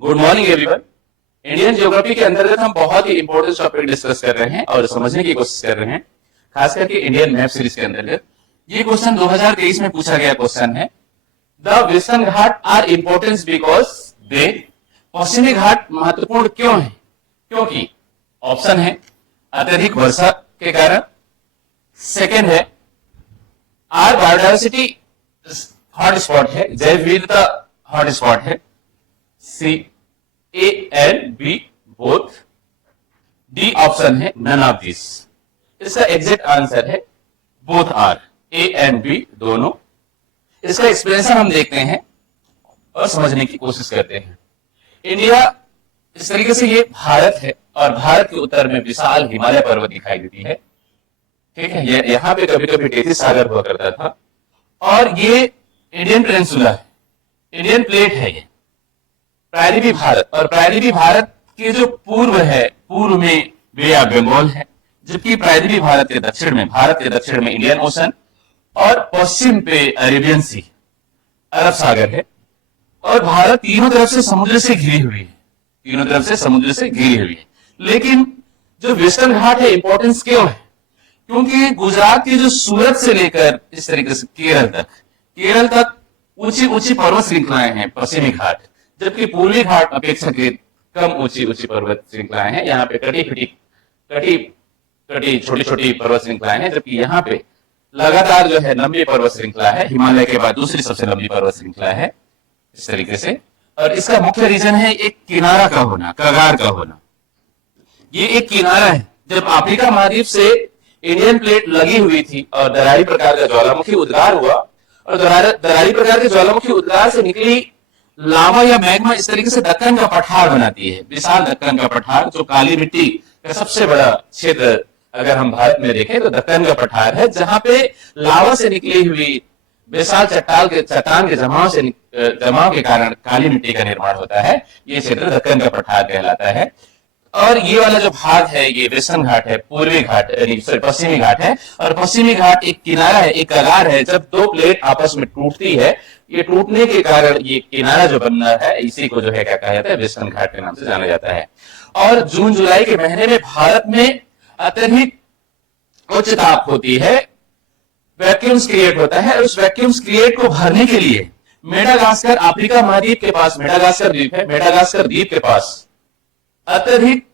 Good morning everyone. Indian geography के अंतर्गत हम बहुत ही इंपॉर्टेंट टॉपिक डिस्कस कर रहे हैं और समझने की कोशिश कर रहे हैं, खास करके इंडियन मैप सीरीज के अंतर्गत। ये क्वेश्चन 2023 में पूछा गया क्वेश्चन है। The western Ghat are important because they, पश्चिमी घाट महत्वपूर्ण क्यों है? क्योंकि ऑप्शन है अत्यधिक वर्षा के कारण, सेकेंड है आर बायोडायवर्सिटी हॉटस्पॉट है, जैव विविधता हॉटस्पॉट है, C A and B both, D option है नन ऑफ दिस। इसका एग्जैक्ट आंसर है both are, A and B दोनों। इसका एक्सप्लेनेशन हम देखते हैं और समझने की कोशिश करते हैं। इंडिया इस तरीके से ये भारत है और भारत के उत्तर में विशाल हिमालय पर्वत दिखाई देती है। ठीक है, ये यहाँ पे कभी कभी 33 सागर हुआ करता था और ये इंडियन पेनिनसुला है, इंडियन प्लेट है ये प्रायद्वीपीय भारत। और प्रायद्वीपीय भारत के जो पूर्व है, पूर्व में बे ऑफ बंगाल है, जबकि प्रायद्वीपीय भारत के दक्षिण में इंडियन ओशन और पश्चिम पे अरेबियन सी, अरब सागर है। और भारत तीनों तरफ से समुद्र से घिरी हुई है, तीनों तरफ से समुद्र से घिरी हुई है। लेकिन जो वेस्टर्न घाट है इंपॉर्टेंस क्यों है? क्योंकि गुजरात की जो सूरत से लेकर इस तरीके से केरल तक ऊंची ऊंची पर्वत श्रृंखलाएं हैं पश्चिमी घाट, जबकि पूर्वी घाट अपेक्षाकृत कम ऊंची ऊंची पर्वत श्रृंखलाएं हैं। यहाँ पे कटी छोटी छोटी पर्वत श्रृंखलाएं हैं, जबकि यहाँ पे लगातार जो है लंबी पर्वत श्रृंखला है। हिमालय के बाद दूसरी सबसे लंबी पर्वत श्रृंखला है इस तरीके से। और इसका मुख्य रीजन है एक किनारा का होना, कगार का होना। ये एक किनारा है। जब अफ्रीका महाद्वीप से इंडियन प्लेट लगी हुई थी और दरारी प्रकार का ज्वालामुखी उद्गार हुआ, और दरारी प्रकार के ज्वालामुखी उद्गार से निकली लावा या मैग्मा इस तरीके से दक्कन का पठार बनाती है, विशाल दक्कन का पठार, जो काली मिट्टी का सबसे बड़ा क्षेत्र अगर हम भारत में देखें तो दक्कन का पठार है, जहां पे लावा से निकली हुई विशाल चट्टान के जमाव के कारण काली मिट्टी का निर्माण होता है। ये क्षेत्र दक्कन का पठार कहलाता है। और ये वाला जो भाग है ये वेस्टर्न घाट है, पूर्वी घाट पश्चिमी घाट है। और पश्चिमी घाट एक किनारा है, एक कगार है। जब दो प्लेट आपस में टूटती है, ये टूटने के कारण ये किनारा जो बनना है, इसी को जो है क्या कहा जाता है, वेस्टर्न घाट के नाम से जाना जाता है। और जून जुलाई के महीने में भारत में अत्यधिक उच्च ताप होती है, वैक्यूम्स क्रिएट होता है। उस वैक्यूम्स क्रिएट को भरने के लिए मेडागास्कर, अफ्रीका महाद्वीप के पास मेडागास्कर द्वीप है, मेडागास्कर द्वीप के पास अत्यधिक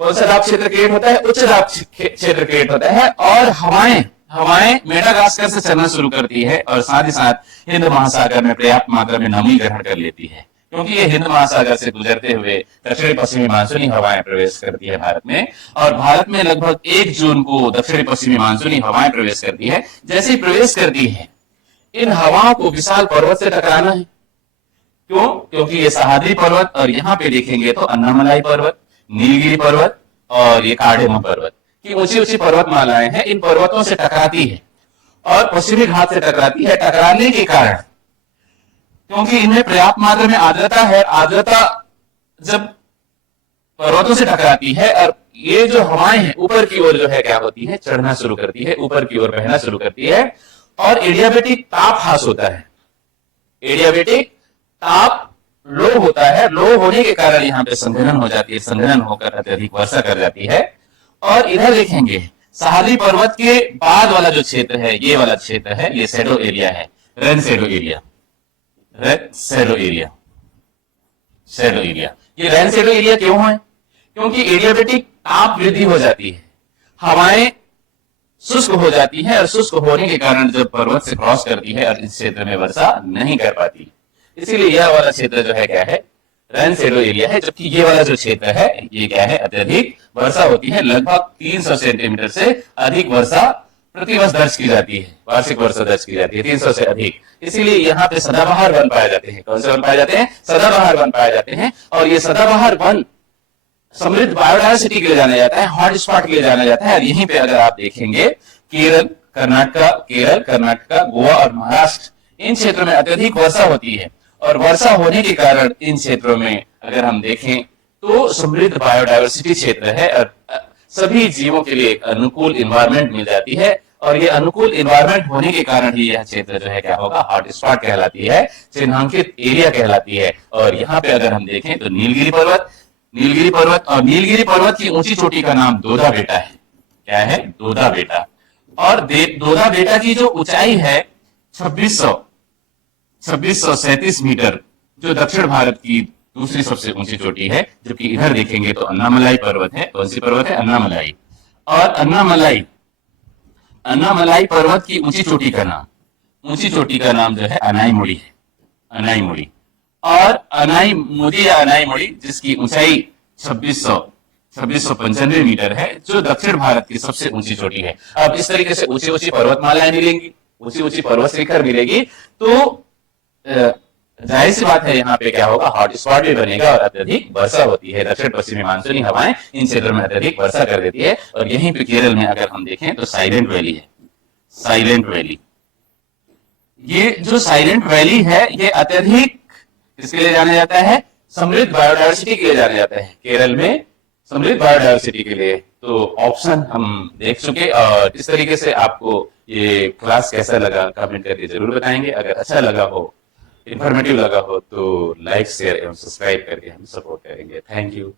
कौन सा दाब क्षेत्र क्रिएट होता है? उच्च दाब क्षेत्र क्रिएट होता है। और हवाएं मेडागास्कर से चलना शुरू करती है और साथ ही साथ हिंद महासागर में पर्याप्त मात्रा में नमी ग्रहण कर लेती है, क्योंकि ये हिंद महासागर से गुजरते हुए दक्षिणी पश्चिमी मानसूनी हवाएं प्रवेश करती है भारत में। और भारत में लगभग 1 जून को दक्षिणी पश्चिमी मानसूनी हवाएं प्रवेश करती है। जैसे ही प्रवेश करती है, इन हवाओं को विशाल पर्वत से टकराना है। क्यों? क्योंकि ये सह्याद्री पर्वत, और यहाँ पे देखेंगे तो अन्नामलाई पर्वत, नीलगिरी पर्वत और ये कार्डेनम पर्वत की ऊंची ऊंची पर्वतमालाएं हैं। इन पर्वतों से टकराती है और पश्चिमी घाट से टकराती है। टकराने के कारण, क्योंकि इनमें पर्याप्त मात्रा में आर्द्रता है, आर्द्रता जब पर्वतों से टकराती है और ये जो हवाएं हैं ऊपर की ओर जो है क्या होती है, चढ़ना शुरू करती है, ऊपर की ओर बहना शुरू करती है। और एडियाबेटिक ताप हास होता है, एडियाबेटिक ताप लो होता है। लो होने के कारण यहाँ पे संघनन हो जाती है, संघनन होकर अत्यधिक वर्षा कर जाती है। और इधर देखेंगे सह्याद्री पर्वत के बाद वाला जो क्षेत्र है, ये वाला क्षेत्र है, ये शैडो एरिया है, rain shadow area, shadow area. ये रेन शैडो एरिया क्यों है? क्योंकि एडियाबेटिक ताप वृद्धि हो जाती है, हवाएं शुष्क हो जाती है, और शुष्क होने के कारण जब पर्वत से क्रॉस करती है और इस क्षेत्र में वर्षा नहीं कर पाती, इसीलिए यह वाला क्षेत्र जो है क्या है, रेन शैडो एरिया है। जबकि ये वाला जो क्षेत्र है ये क्या है, अत्यधिक वर्षा होती है। लगभग 300 सेंटीमीटर से अधिक वर्षा प्रतिवर्ष दर्ज की जाती है, वार्षिक वर्षा दर्ज की जाती है 300 से अधिक। इसीलिए यहाँ पे सदाबहार वन पाए जाते हैं। कौन से वन पाए जाते हैं? सदाबहार वन पाए जाते हैं। और ये सदाबहार वन समृद्ध बायोडायवर्सिटी के लिए जाना जाता है, हॉट स्पॉट के लिए जाना जाता है। और यहीं पे अगर आप देखेंगे केरल, कर्नाटका, गोवा और महाराष्ट्र, इन क्षेत्रों में अत्यधिक वर्षा होती है। और वर्षा होने के कारण इन क्षेत्रों में अगर हम देखें तो समृद्ध बायोडायवर्सिटी क्षेत्र है और सभी जीवों के लिए एक अनुकूल इन्वायरमेंट मिल जाती है। और ये अनुकूल इन्वायरमेंट होने के कारण ही यह क्षेत्र जो है क्या होगा, हॉट स्पॉट कहलाती है, चिन्हांकित एरिया कहलाती है। और यहाँ पे अगर हम देखें तो नीलगिरी पर्वत, नीलगिरी पर्वत, और नीलगिरी पर्वत की ऊंची चोटी का नाम दोदा बेटा है। क्या है? दोदा बेटा। और दोदा बेटा की जो ऊंचाई है 2637 मीटर, जो दक्षिण भारत की दूसरी सबसे ऊंची चोटी है। जबकि इधर देखेंगे तो अन्नामलाई पर्वत है। कौन सी पर्वत है? अन्नामलाई। और अन्नामलाई पर्वत की ऊंची चोटी का नाम जो है अनाईमुड़ी है। अनाईमुड़ी। और अनाईमुदी या अनाईमुड़ी, जिसकी ऊंचाई 2695 मीटर है, जो दक्षिण भारत की सबसे ऊंची चोटी है। अब इस तरीके से ऊंची ऊंची पर्वतमालाएं मिलेंगी, ऊंची ऊंची पर्वत शिखर मिलेगी, तो जाहिर सी बात है यहाँ पे क्या होगा, हॉट स्पॉट भी बनेगा और अत्यधिक वर्षा होती है। दक्षिण पश्चिमी मानसूनी हवाएं इन क्षेत्रों में अत्यधिक वर्षा कर देती है। और यहीं पे केरल में अगर हम देखें तो साइलेंट वैली है। साइलेंट वैली, ये जो साइलेंट वैली है, ये अत्यधिक किसके लिए जाना जाता है? समृद्ध बायोडायवर्सिटी के लिए जाना जाता है। केरल में समृद्ध बायोडायवर्सिटी के लिए। तो ऑप्शन हम देख चुके। और इस तरीके से आपको ये क्लास कैसा लगा कमेंट करके जरूर बताएंगे। अगर अच्छा लगा हो, इन्फॉर्मेटिव लगा हो, तो लाइक, शेयर एवं सब्सक्राइब करके हम सपोर्ट करेंगे। Thank you.